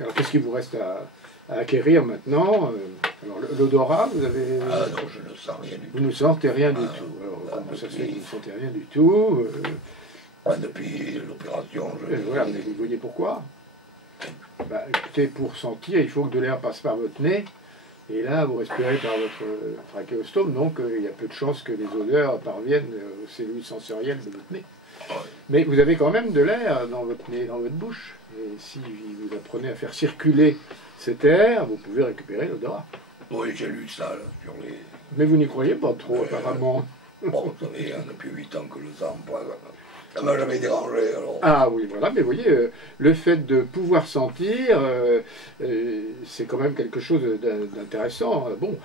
Alors, qu'est-ce qu'il vous reste à acquérir maintenant? Alors, l'odorat, vous avez... Ah non, je ne sens rien du tout. Vous ne sentez rien du tout. Alors, comment ça se fait que vous ne sentez rien du tout? Depuis l'opération, Voilà, mais vous voyez pourquoi? Bah, écoutez, pour sentir, il faut que de l'air passe par votre nez. Et là, vous respirez par votre trachéostome, donc il y a peu de chances que les odeurs parviennent aux cellules sensorielles de votre nez. Mais vous avez quand même de l'air dans votre nez, dans votre bouche. Et si vous apprenez à faire circuler cet air, vous pouvez récupérer l'odorat. Oui, j'ai lu ça là, sur les... Mais vous n'y croyez pas trop, apparemment. Bon, vous savez, depuis 8 ans que je sens, ça m'a jamais dérangé, alors... Ah oui, voilà, mais vous voyez, le fait de pouvoir sentir, c'est quand même quelque chose d'intéressant. Bon,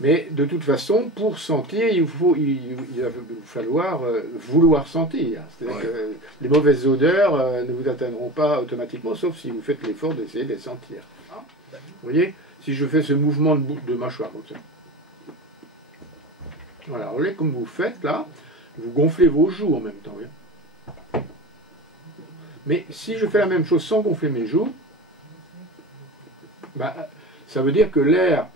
mais de toute façon, pour sentir, il va vous falloir vouloir sentir. C'est-à-dire que les mauvaises odeurs ne vous atteindront pas automatiquement, sauf si vous faites l'effort d'essayer de les sentir. Vous voyez, si je fais ce mouvement de mâchoire comme ça. Voilà, regardez comme vous faites là. Vous gonflez vos joues en même temps. Oui. Mais si je fais la même chose sans gonfler mes joues, bah, ça veut dire que l'air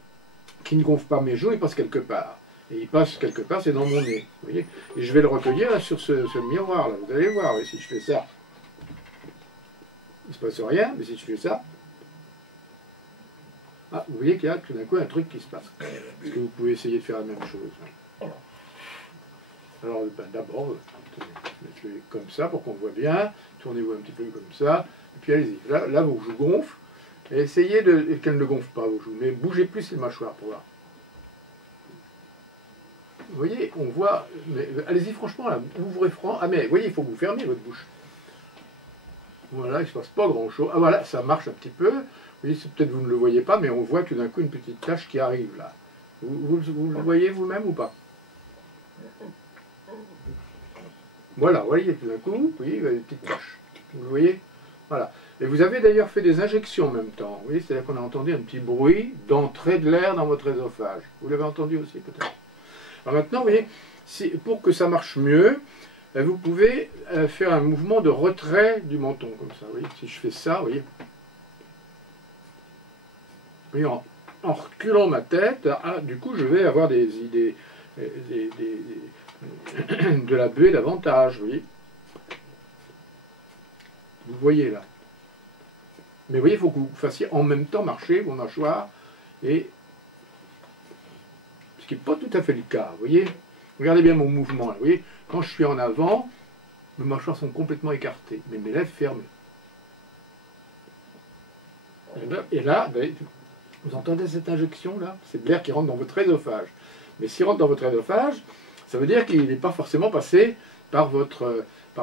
qui ne gonfle pas mes joues, il passe quelque part. Et il passe quelque part, c'est dans mon nez. Vous voyez. Et je vais le recueillir là, sur ce miroir. Là. Vous allez voir, oui, si je fais ça, il ne se passe rien, mais si je fais ça, ah, vous voyez qu'il y a tout d'un coup un truc qui se passe. Est-ce que vous pouvez essayer de faire la même chose? Alors, ben, d'abord, mettez-le comme ça pour qu'on voit bien. Tournez-vous un petit peu comme ça. Et puis allez-y. Là, vos joues gonflent. Et essayez qu'elles ne gonflent pas, vos joues. Mais bougez plus les mâchoires pour voir. Vous voyez, on voit... Allez-y, franchement, là, ouvrez franc. Ah, mais vous voyez, il faut que vous fermiez votre bouche. Voilà, il ne se passe pas grand-chose. Ah, voilà, ça marche un petit peu. Vous voyez, peut-être vous ne le voyez pas, mais on voit tout d'un coup une petite tache qui arrive, là. Vous le voyez vous-même ou pas? Voilà, vous voyez, tout d'un coup, vous voyez, il y a des petites taches. Vous le voyez? Voilà. Et vous avez d'ailleurs fait des injections en même temps. Vous voyez, c'est-à-dire qu'on a entendu un petit bruit d'entrée de l'air dans votre œsophage. Vous l'avez entendu aussi, peut-être. Alors maintenant, vous voyez, pour que ça marche mieux, vous pouvez faire un mouvement de retrait du menton, comme ça. Vous voyez, si je fais ça, vous voyez. Vous voyez, en reculant ma tête, du coup, je vais avoir des idées, de la buée davantage, vous voyez. Vous voyez là. Mais vous voyez, il faut que vous fassiez en même temps marcher vos mâchoires, et ce qui n'est pas tout à fait le cas, vous voyez. Regardez bien mon mouvement, là, vous voyez. Quand je suis en avant, mes mâchoires sont complètement écartées, mais mes lèvres fermées. Et là, vous entendez cette injection là? C'est de l'air qui rentre dans votre œsophage. Mais s'il rentre dans votre œsophage, ça veut dire qu'il n'est pas forcément passé par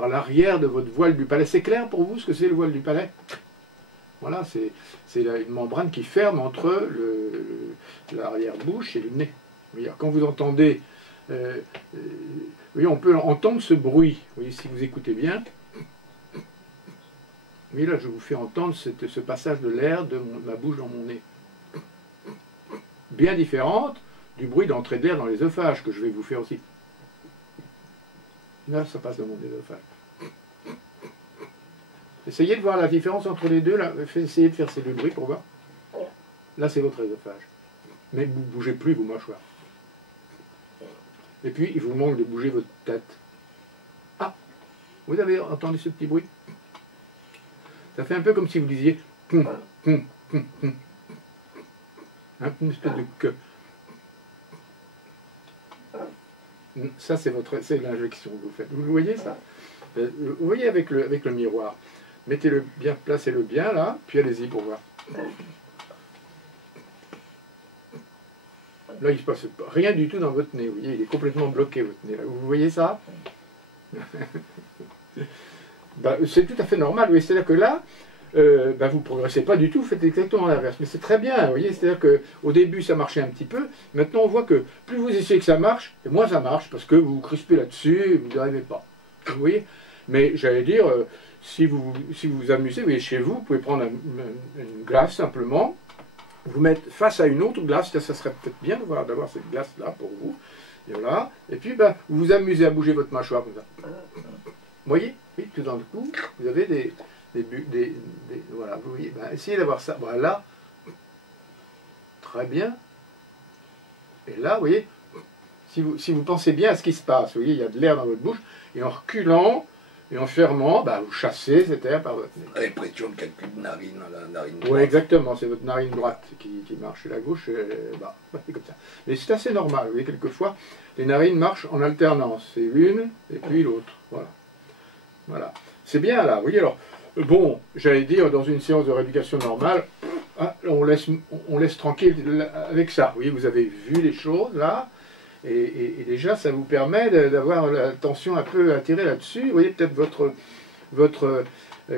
l'arrière de votre voile du palais. C'est clair pour vous ce que c'est le voile du palais? Voilà, c'est une membrane qui ferme entre l'arrière-bouche et le nez. Quand vous entendez... oui, on peut entendre ce bruit. Vous voyez, si vous écoutez bien. Oui, là, je vous fais entendre ce passage de l'air de ma bouche dans mon nez. Bien différente du bruit d'entrée d'air dans l'œsophage que je vais vous faire aussi. Là, ça passe dans mon œsophage. Essayez de voir la différence entre les deux. Là. Essayez de faire ces deux bruits pour voir. Là, c'est votre œsophage. Mais vous ne bougez plus vos mâchoires. Et puis, il vous manque de bouger votre tête. Ah, vous avez entendu ce petit bruit? Ça fait un peu comme si vous disiez une espèce de queue. Ça, c'est l'injection que vous faites. Vous voyez ça? Vous voyez avec le miroir. Mettez-le bien, placez-le bien là, puis allez-y pour voir. Là, il ne se passe rien du tout dans votre nez. Vous voyez, il est complètement bloqué, votre nez. Là. Vous voyez ça? Ben, c'est tout à fait normal. Oui. C'est-à-dire que là, vous ne progressez pas du tout, vous faites exactement l'inverse. Mais c'est très bien. Vous voyez, c'est-à-dire qu'au début, ça marchait un petit peu. Maintenant, on voit que plus vous essayez que ça marche, et moins ça marche, parce que vous vous crispez là-dessus et vous n'y arrivez pas. Vous voyez? Mais j'allais dire, si vous vous amusez, vous voyez, chez vous, vous pouvez prendre une glace simplement, vous mettre face à une autre glace, ça serait peut-être bien d'avoir cette glace-là pour vous. Et voilà. Et puis, vous vous amusez à bouger votre mâchoire comme ça. Vous voyez? Oui, tout d'un coup, vous avez voilà, vous voyez, ben, essayez d'avoir ça. Voilà, très bien. Et là, vous voyez, si vous pensez bien à ce qui se passe, vous voyez, il y a de l'air dans votre bouche, et en reculant, et en fermant, bah, vous chassez cet air par votre nez. L'impression qu'il n'y a plus de narine, la narine droite. Oui, exactement, c'est votre narine droite qui marche, et la gauche, bah, c'est comme ça. Mais c'est assez normal, vous voyez, quelquefois, les narines marchent en alternance, c'est l'une, et puis l'autre, voilà. Voilà, c'est bien là, vous voyez, alors, bon, j'allais dire, dans une séance de rééducation normale, on laisse tranquille avec ça, vous voyez, vous avez vu les choses, là, et déjà, ça vous permet d'avoir l'attention un peu attirée là-dessus. Vous voyez, peut-être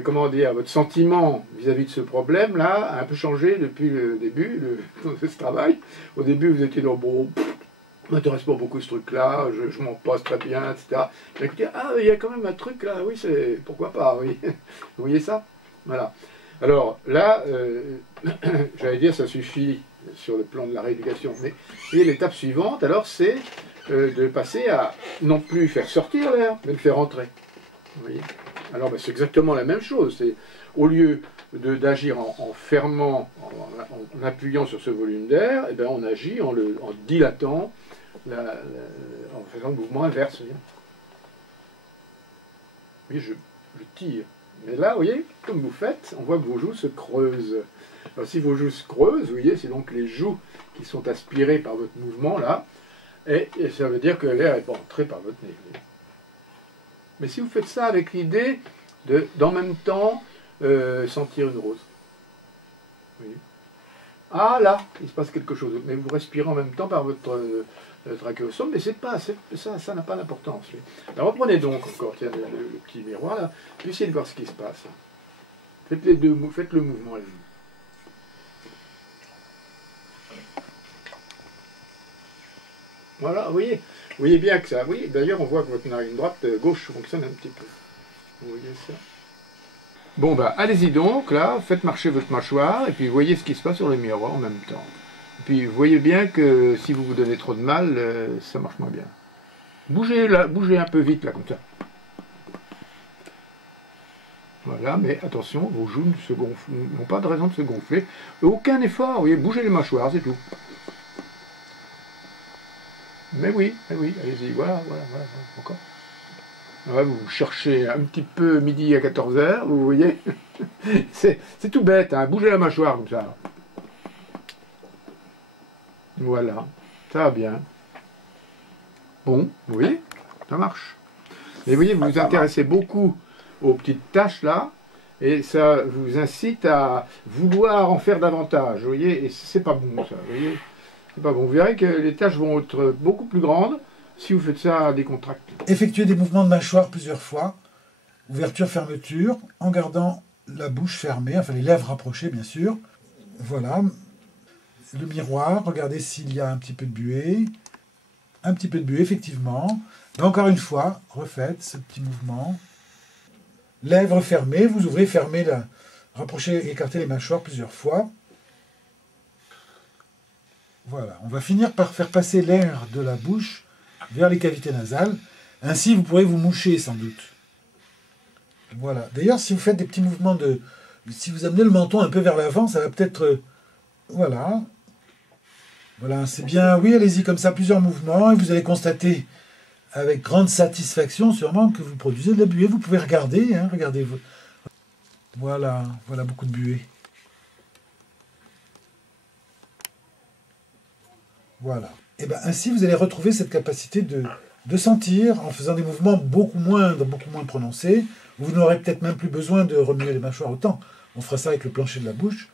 comment dire, votre sentiment vis-à-vis de ce problème-là a un peu changé depuis le début de ce travail. Au début, vous étiez dans, bon, m'intéresse pas beaucoup ce truc-là, je m'en passe très bien, etc. Mais écoutez, ah, il y a quand même un truc là, oui, c'est pourquoi pas, oui. Vous voyez ça? Voilà. Alors là, j'allais dire, ça suffit sur le plan de la rééducation. Mais l'étape suivante, alors, c'est de passer à non plus faire sortir l'air, mais le faire entrer. Vous voyez? Alors, ben, c'est exactement la même chose. C'est au lieu d'agir en fermant, en appuyant sur ce volume d'air, eh ben, on agit en dilatant, en faisant le mouvement inverse. Oui, je tire. Mais là, vous voyez, comme vous faites, on voit que vos joues se creusent. Alors si vos joues se creusent, vous voyez, c'est donc les joues qui sont aspirées par votre mouvement, là, et ça veut dire que l'air n'est pas entré par votre nez. Mais si vous faites ça avec l'idée d'en même temps sentir une rose. Vous voyez. Ah là, il se passe quelque chose. Mais vous respirez en même temps par votre trachéosome, mais c'est pas, ça n'a pas d'importance. Alors reprenez donc encore tiens, le petit miroir là, puis essayez de voir ce qui se passe. Faites les deux, faites le mouvement à la vue. Voilà, vous voyez bien que ça. Oui, d'ailleurs on voit que votre narine droite gauche fonctionne un petit peu. Vous voyez ça? Bon bah allez-y donc là, faites marcher votre mâchoire et puis voyez ce qui se passe sur le miroir en même temps. Et puis vous voyez bien que si vous vous donnez trop de mal, ça marche moins bien. Bougez là, bougez un peu vite là comme ça. Voilà, mais attention, vos joues n'ont pas de raison de se gonfler. Aucun effort, vous voyez, bougez les mâchoires, c'est tout. Mais oui, allez-y, voilà, encore. Ouais, vous cherchez un petit peu midi à 14 h, vous voyez. C'est tout bête, hein, bougez la mâchoire comme ça. Voilà, ça va bien. Bon, vous voyez, ça marche. Et vous voyez, vous vous intéressez beaucoup aux petites tâches là, et ça vous incite à vouloir en faire davantage, vous voyez, et c'est pas bon ça, vous voyez. C'est pas bon, vous verrez que les tâches vont être beaucoup plus grandes si vous faites ça décontracté. Effectuez des mouvements de mâchoire plusieurs fois, ouverture, fermeture, en gardant la bouche fermée, enfin les lèvres rapprochées bien sûr. Voilà, le miroir, regardez s'il y a un petit peu de buée. Un petit peu de buée, effectivement. Et encore une fois, refaites ce petit mouvement. Lèvres fermées, vous ouvrez, fermez, rapprochez, écartez les mâchoires plusieurs fois. Voilà, on va finir par faire passer l'air de la bouche vers les cavités nasales. Ainsi, vous pourrez vous moucher sans doute. Voilà. D'ailleurs, si vous faites des petits mouvements si vous amenez le menton un peu vers l'avant, ça va peut-être... voilà. Voilà, c'est bien. Oui, allez-y comme ça, plusieurs mouvements. Et vous allez constater avec grande satisfaction sûrement que vous produisez de la buée. Vous pouvez regarder, hein, regardez. Voilà, voilà beaucoup de buée. Voilà. Et bien ainsi, vous allez retrouver cette capacité de sentir en faisant des mouvements beaucoup moins prononcés. Vous n'aurez peut-être même plus besoin de remuer les mâchoires autant. On fera ça avec le plancher de la bouche.